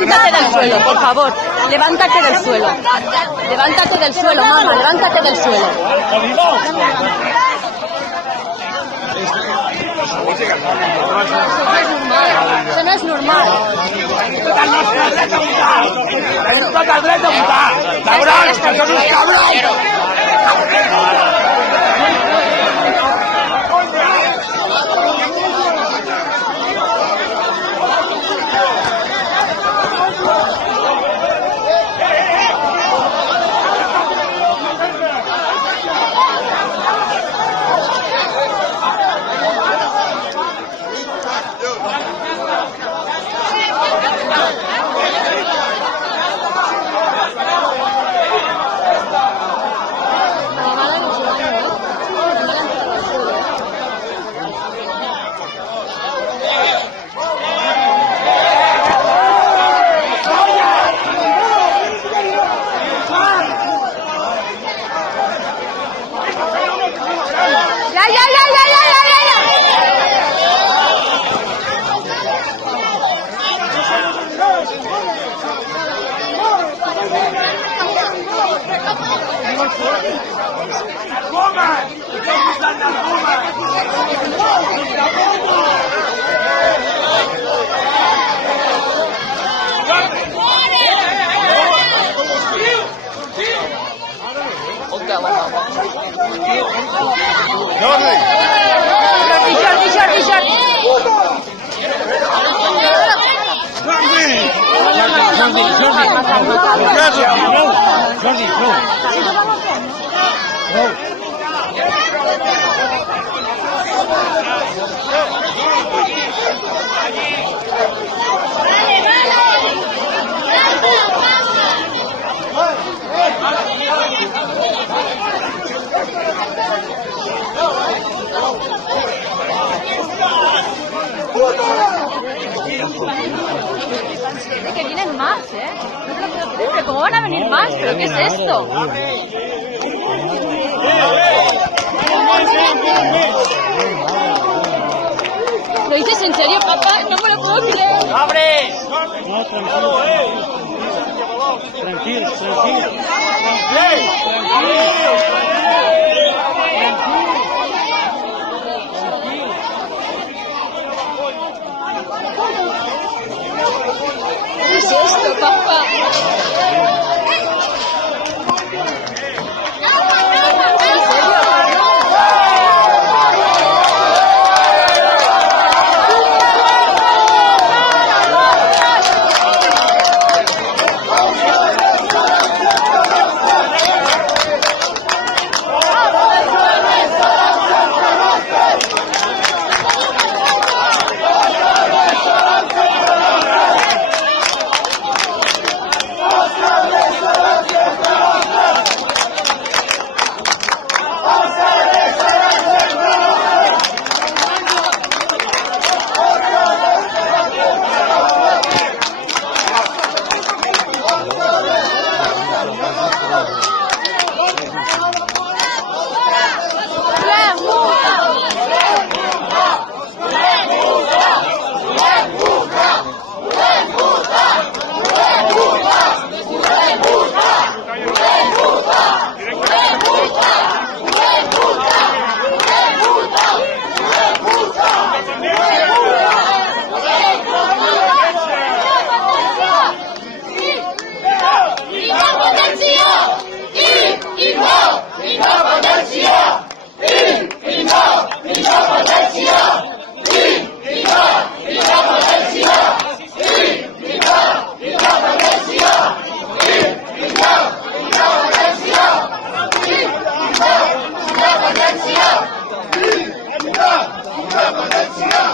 levántate del suelo, por favor. Levántate del suelo. Levántate del suelo, mamá, levántate del suelo. Eso no es normal. Que vienen más, ¿eh? No me lo puedo creer, pero ¿cómo van a venir más? ¿Pero qué es esto? ¿Lo dices en serio, papá? No me lo puedo creer. ¡Abre! No, tranquilo. Tranquilo. ¿Qué es esto, papá? ¡Independencia!